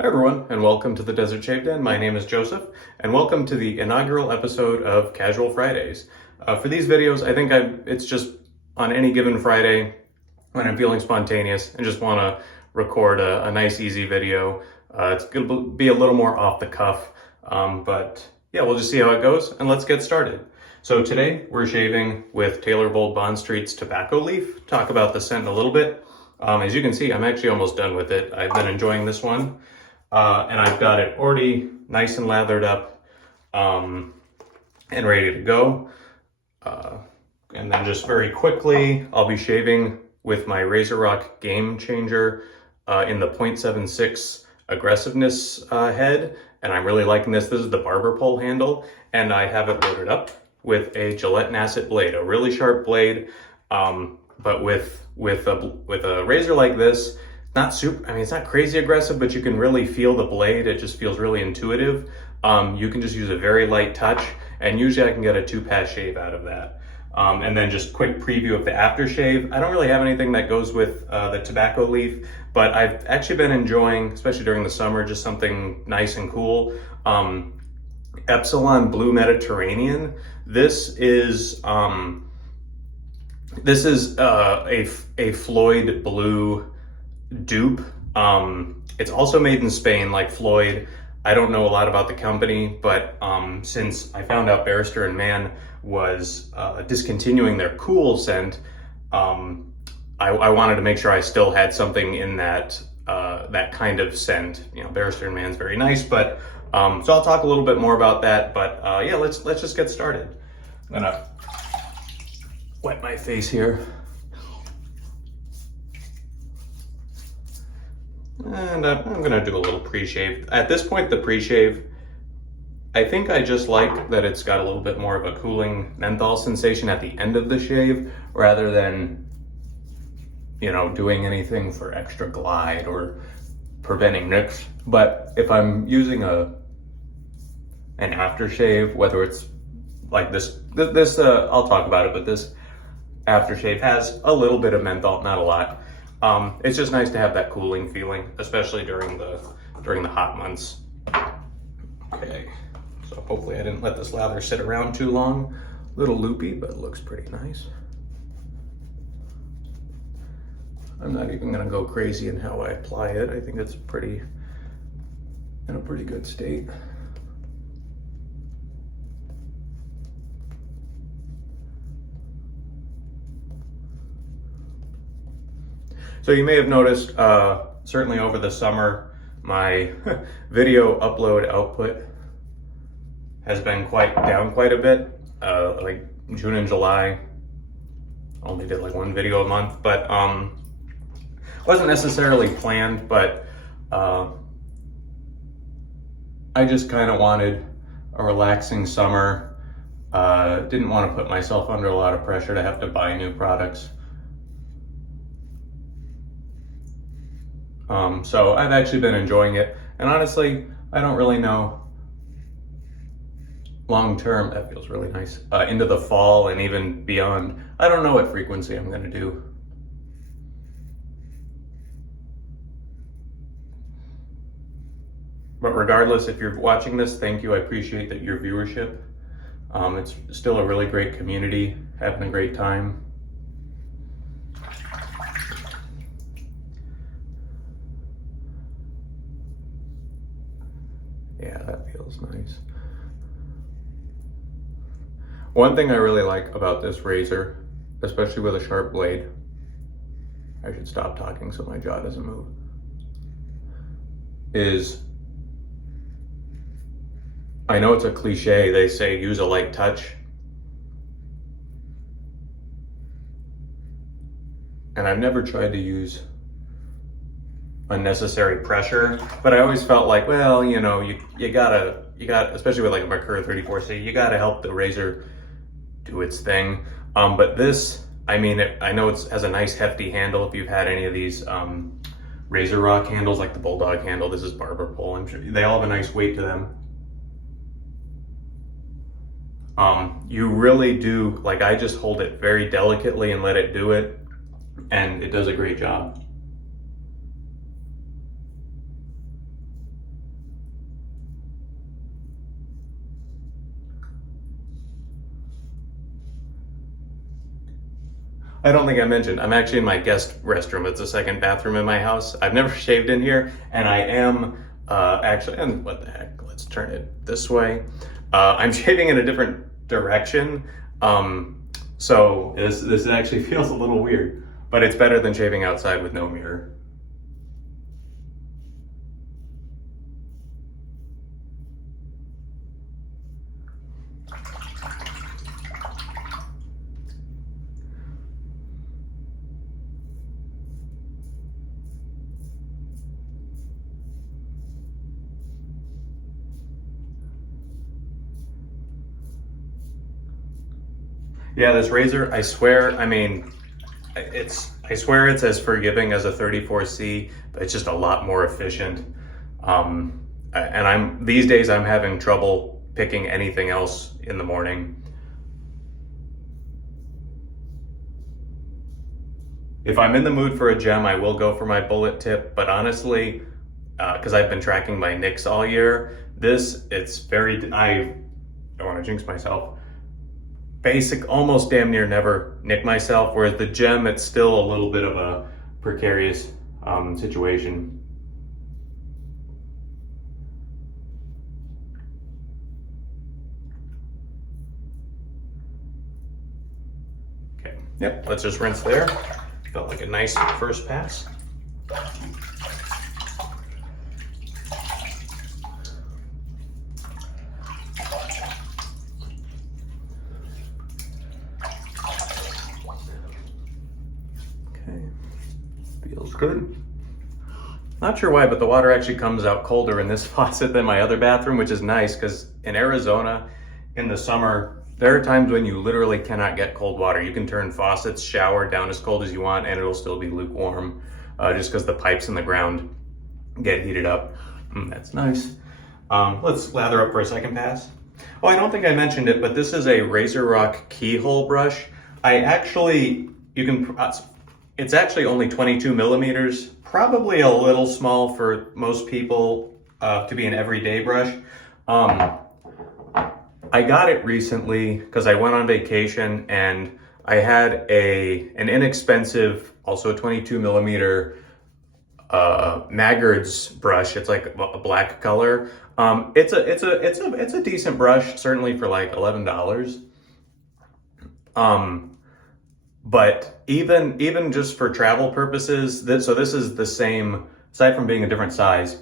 Hi everyone, and welcome to the Desert Shave Den. My name is Joseph, and welcome to the inaugural episode of Casual Fridays. For these videos, I think it's just on any given Friday when I'm feeling spontaneous and just want to record a nice, easy video. It's going to be a little more off the cuff, but yeah, we'll just see how it goes, and let's get started. So today, we're shaving with Taylor Bold Bond Street's Tobacco Leaf. Talk about the scent in a little bit. As you can see, I'm actually almost done with it. I've been enjoying this one. And I've got it already nice and lathered up and ready to go. And then just very quickly, I'll be shaving with my Razor Rock Game Changer in the 0.76 aggressiveness head. And I'm really liking this. This is the barber pole handle. And I have it loaded up with a Gillette Nasset blade, a really sharp blade. But with a razor like this, not super, I mean, it's not crazy aggressive, but you can really feel the blade. It just feels really intuitive. You can just use a very light touch, and usually I can get a 2-pass shave out of that. And then just quick preview of the aftershave. I don't really have anything that goes with the tobacco leaf, but I've actually been enjoying, especially during the summer, just something nice and cool. Epsilon Blue Mediterranean. This is a Floyd Blue dupe. It's also made in Spain, like Floyd. I don't know a lot about the company, but since I found out Barrister and Mann was discontinuing their cool scent, I wanted to make sure I still had something in that that kind of scent. You know, Barrister and Mann's very nice, but so I'll talk a little bit more about that. But yeah, let's just get started. I'm gonna wet my face here. And I'm gonna do a little pre-shave. At this point, the pre-shave, I think I just like that it's got a little bit more of a cooling menthol sensation at the end of the shave, rather than, you know, doing anything for extra glide or preventing nicks. But if I'm using an aftershave, whether it's like this, I'll talk about it, but this aftershave has a little bit of menthol, not a lot. It's just nice to have that cooling feeling, especially during the hot months. Okay, so hopefully I didn't let this lather sit around too long. A little loopy, but it looks pretty nice. I'm not even gonna go crazy in how I apply it. I think it's in a pretty good state. So you may have noticed, certainly over the summer, my video upload output has been down quite a bit. Like June and July, only did like one video a month, but wasn't necessarily planned, but I just kind of wanted a relaxing summer. Didn't want to put myself under a lot of pressure to have to buy new products. So I've actually been enjoying it, and honestly, I don't really know long term. That feels really nice. Into the fall and even beyond, I don't know what frequency I'm going to do. But regardless, if you're watching this, thank you. I appreciate your viewership. It's still a really great community, having a great time. Yeah, that feels nice. One thing I really like about this razor, especially with a sharp blade, I should stop talking so my jaw doesn't move, is, I know it's a cliche, they say use a light touch. And I've never tried to use unnecessary pressure, but I always felt like, well, you know, you gotta, especially with like a Mercur 34C, you gotta help the razor do its thing. But this, I mean, I know it has a nice hefty handle. If you've had any of these Razor Rock handles, like the Bulldog handle, this is barber pole, I'm sure they all have a nice weight to them. You really do, like, I just hold it very delicately and let it do it, and it does a great job. I don't think I mentioned, I'm actually in my guest restroom. It's the second bathroom in my house. I've never shaved in here, and I am actually, and what the heck, let's turn it this way. I'm shaving in a different direction, so this actually feels a little weird, but it's better than shaving outside with no mirror. Yeah, this razor, I swear, I mean, I swear it's as forgiving as a 34C, but it's just a lot more efficient. And these days I'm having trouble picking anything else in the morning. If I'm in the mood for a gem, I will go for my bullet tip, but honestly, because I've been tracking my nicks all year, I don't want to jinx myself, almost damn near never nick myself, whereas the gem, it's still a little bit of a precarious situation. Okay, yep, let's just rinse there. Felt like a nice first pass. Feels good. Not sure why, but the water actually comes out colder in this faucet than my other bathroom, which is nice because in Arizona in the summer, there are times when you literally cannot get cold water. You can turn faucets, shower down as cold as you want, and it'll still be lukewarm just because the pipes in the ground get heated up. That's nice. Let's lather up for a second pass. Oh, I don't think I mentioned it, but this is a Razor Rock keyhole brush. It's actually only 22 millimeters, probably a little small for most people to be an everyday brush. I got it recently because I went on vacation and I had an inexpensive, also 22 millimeter Maggard's brush. It's like a black color. It's a decent brush, certainly for like $11. But even just for travel purposes, this is the same, aside from being a different size.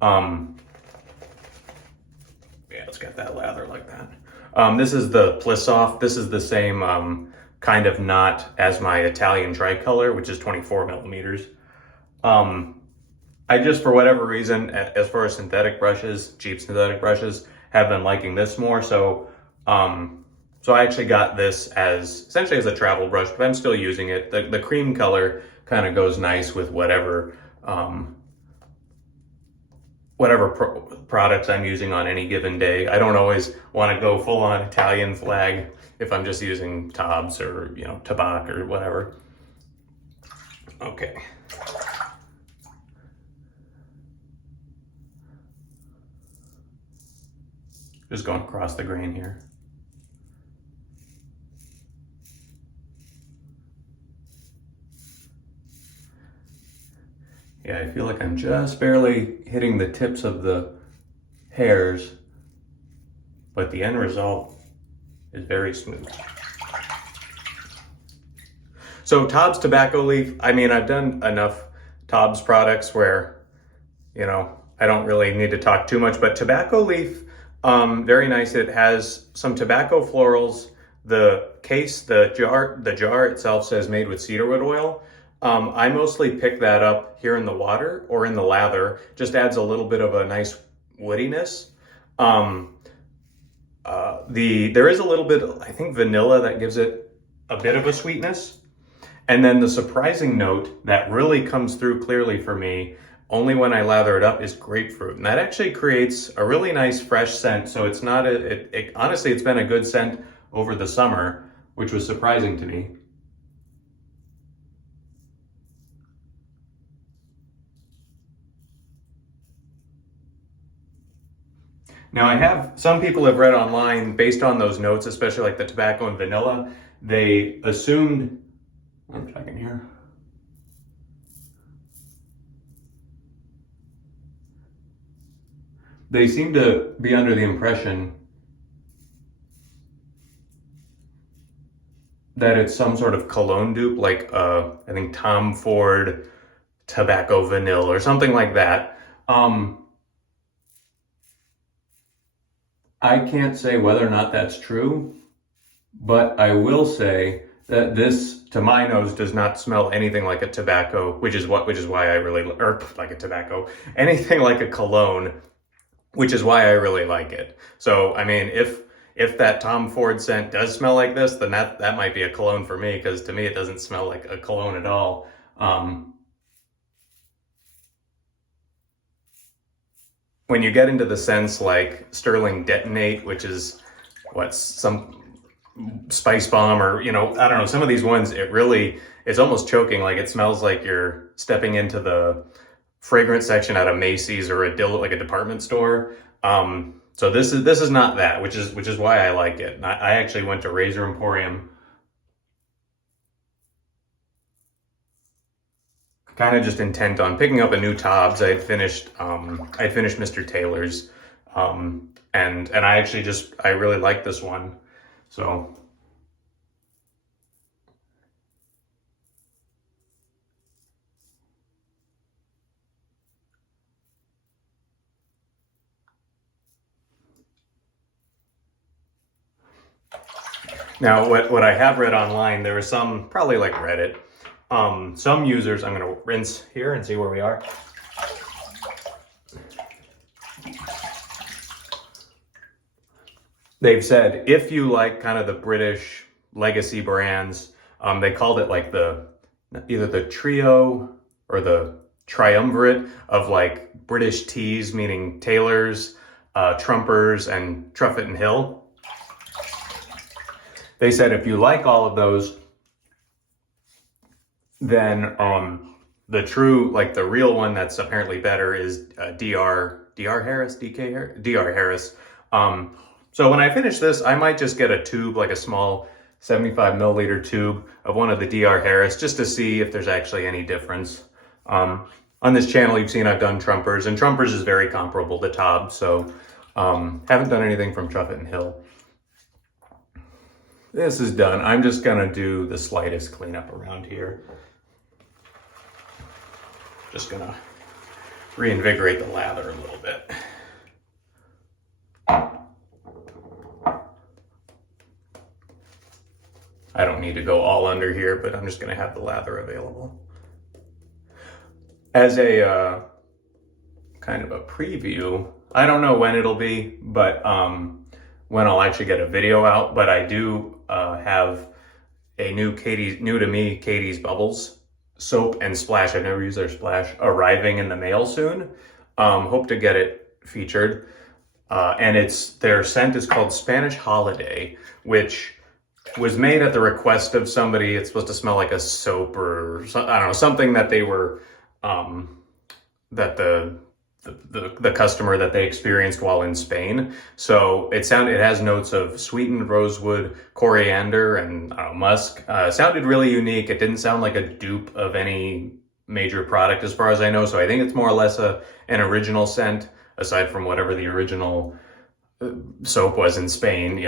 Yeah, it's got that lather like that. This is the Plissoff. This is the same kind of knot as my Italian tricolor, which is 24 millimeters. I just, for whatever reason, as far as synthetic brushes, cheap synthetic brushes, have been liking this more. So I actually got this essentially as a travel brush, but I'm still using it. The cream color kind of goes nice with whatever products I'm using on any given day. I don't always want to go full on Italian flag if I'm just using TOBS or, Tabac or whatever. Okay. Just going across the grain here. Yeah, I feel like I'm just barely hitting the tips of the hairs, but the end result is very smooth. So TOBS tobacco leaf, I mean, I've done enough TOBS products where, I don't really need to talk too much, but tobacco leaf, very nice. It has some tobacco florals. The jar itself says made with cedarwood oil. I mostly pick that up here in the water or in the lather. Just adds a little bit of a nice woodiness. There is a little bit, I think, vanilla that gives it a bit of a sweetness. And then the surprising note that really comes through clearly for me, only when I lather it up, is grapefruit. And that actually creates a really nice fresh scent. So it's not, honestly, it's been a good scent over the summer, which was surprising to me. Now some people have read online, based on those notes, especially like the tobacco and vanilla, they assumed 1 second here. They seem to be under the impression that it's some sort of cologne dupe, like I think Tom Ford Tobacco Vanille or something like that. I can't say whether or not that's true, but I will say that this, to my nose, does not smell anything like a tobacco, which is why I really, or like a tobacco, anything like a cologne, which is why I really like it. So, I mean, if that Tom Ford scent does smell like this, then that might be a cologne for me, because to me it doesn't smell like a cologne at all. When you get into the scents like Sterling Detonate, which is some Spice Bomb, or, I don't know, some of these ones, it's almost choking. Like, it smells like you're stepping into the fragrance section at a Macy's or like a department store. So this is not that, which is why I like it. I actually went to Razor Emporium, kind of just intent on picking up a new TOBS. I'd finished Mr. Taylor's, and I really like this one. So now, what I have read online, there was some, probably like Reddit, some users, I'm going to rinse here and see where we are. They've said, if you like kind of the British legacy brands, they called it like either the trio or the triumvirate of like British teas, meaning Taylor's, Trumpers, and Truffet and Hill. They said if you like all of those, then the real one that's apparently better is DR Harris. So when I finish this, I might just get a tube, like a small 75 milliliter tube of one of the DR Harris, just to see if there's actually any difference. On this channel, you've seen I've done Trumpers, and Trumpers is very comparable to TOBS, so haven't done anything from Truffet and Hill. This is done. I'm just gonna do the slightest cleanup around here. Just gonna reinvigorate the lather a little bit. I don't need to go all under here, but I'm just gonna have the lather available. As a kind of a preview, I don't know when it'll be, but when I'll actually get a video out, but I do have a new to me Katie's Bubbles soap and splash. I've never used their splash, arriving in the mail soon. Hope to get it featured. And their scent is called Spanish Holiday, which was made at the request of somebody. It's supposed to smell like a soap or I don't know, something that they were, that the customer that they experienced while in Spain. So it has notes of sweetened rosewood, coriander, and musk. Sounded really unique. It didn't sound like a dupe of any major product as far as I know. So I think it's more or less an original scent, aside from whatever the original soap was in Spain,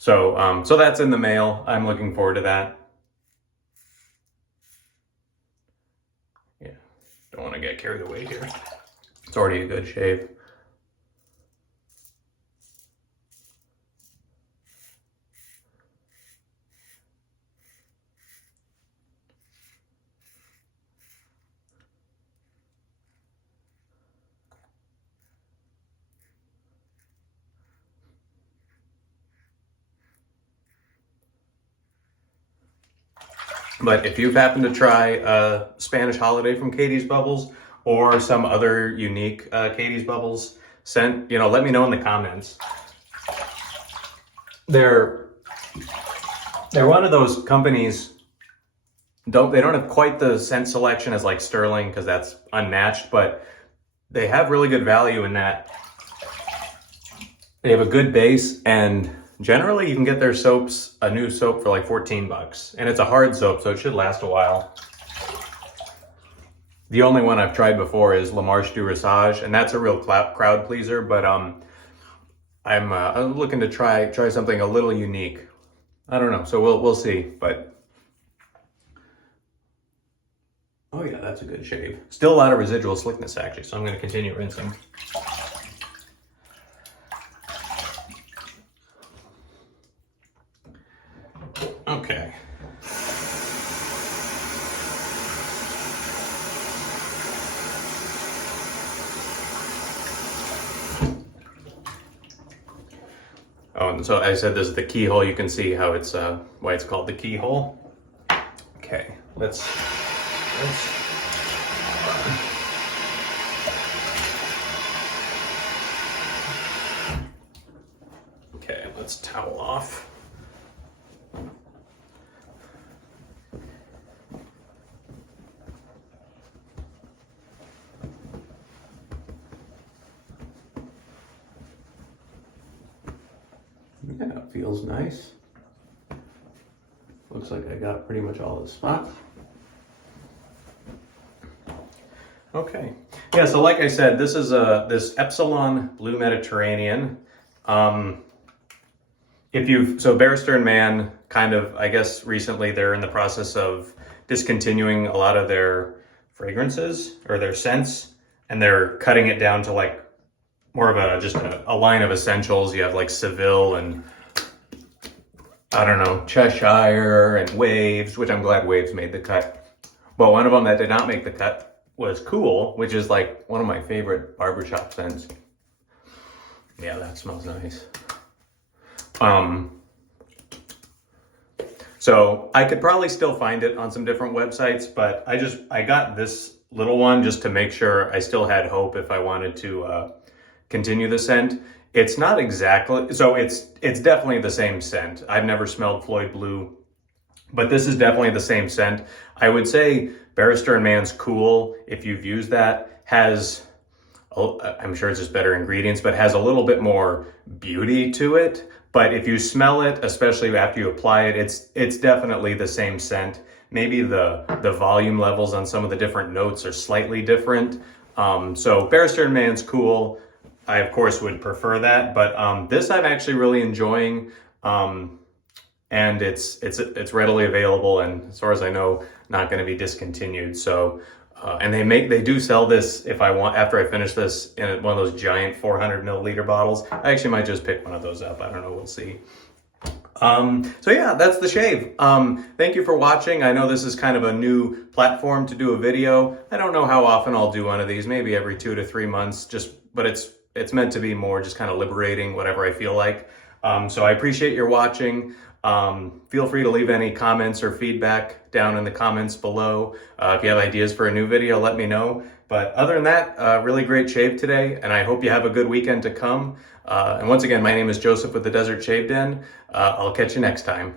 So that's in the mail. I'm looking forward to that. Yeah, don't want to get carried away here. It's already a good shave. But if you've happened to try Spanish Holiday from Katie's Bubbles, or some other unique Katie's Bubbles scent, let me know in the comments. They're one of those companies, they don't have quite the scent selection as like Sterling, because that's unmatched, but they have really good value in that they have a good base, and generally you can get their soaps, a new soap for like 14 bucks. And it's a hard soap, so it should last a while. The only one I've tried before is La Marche du Rissage, and that's a real crowd pleaser, but I'm looking to try something a little unique. I don't know, so we'll see, but oh yeah, that's a good shave. Still a lot of residual slickness actually, so I'm going to continue rinsing. Okay. Oh, and so I said this is the keyhole. You can see how it's why it's called the keyhole. Okay, let's towel off. Yeah, it feels nice. Looks like I got pretty much all the spots. Okay. Yeah, so like I said, this is this Epsilon Blue Mediterranean. So Barrister and Mann kind of, I guess recently they're in the process of discontinuing a lot of their fragrances or their scents, and they're cutting it down to like more of just a line of essentials. You have like Seville and I don't know, Cheshire and Waves, which I'm glad Waves made the cut. But one of them that did not make the cut was Cool, which is like one of my favorite barbershop scents. Yeah, that smells nice. So I could probably still find it on some different websites, but I got this little one just to make sure I still had hope if I wanted to continue the scent. It's not exactly, so it's definitely the same scent. I've never smelled Floyd Blue, but this is definitely the same scent. I would say Barrister and Mann's Cool, if you've used that, has, I'm sure it's just better ingredients, but has a little bit more beauty to it. But if you smell it, especially after you apply it, it's definitely the same scent. Maybe the volume levels on some of the different notes are slightly different. So Barrister and Mann's Cool, I of course would prefer that, but this I'm actually really enjoying, and it's readily available, and as far as I know, not going to be discontinued. So, and they do sell this if I want, after I finish this, in one of those giant 400 milliliter bottles. I actually might just pick one of those up. I don't know. We'll see. So yeah, that's the shave. Thank you for watching. I know this is kind of a new platform to do a video. I don't know how often I'll do one of these, maybe every 2 to 3 months, but it's meant to be more just kind of liberating, whatever I feel like. So I appreciate your watching. Feel free to leave any comments or feedback down in the comments below. If you have ideas for a new video, let me know. But other than that, really great shave today, and I hope you have a good weekend to come. And once again, my name is Joseph with the Desert Shave Den. I'll catch you next time.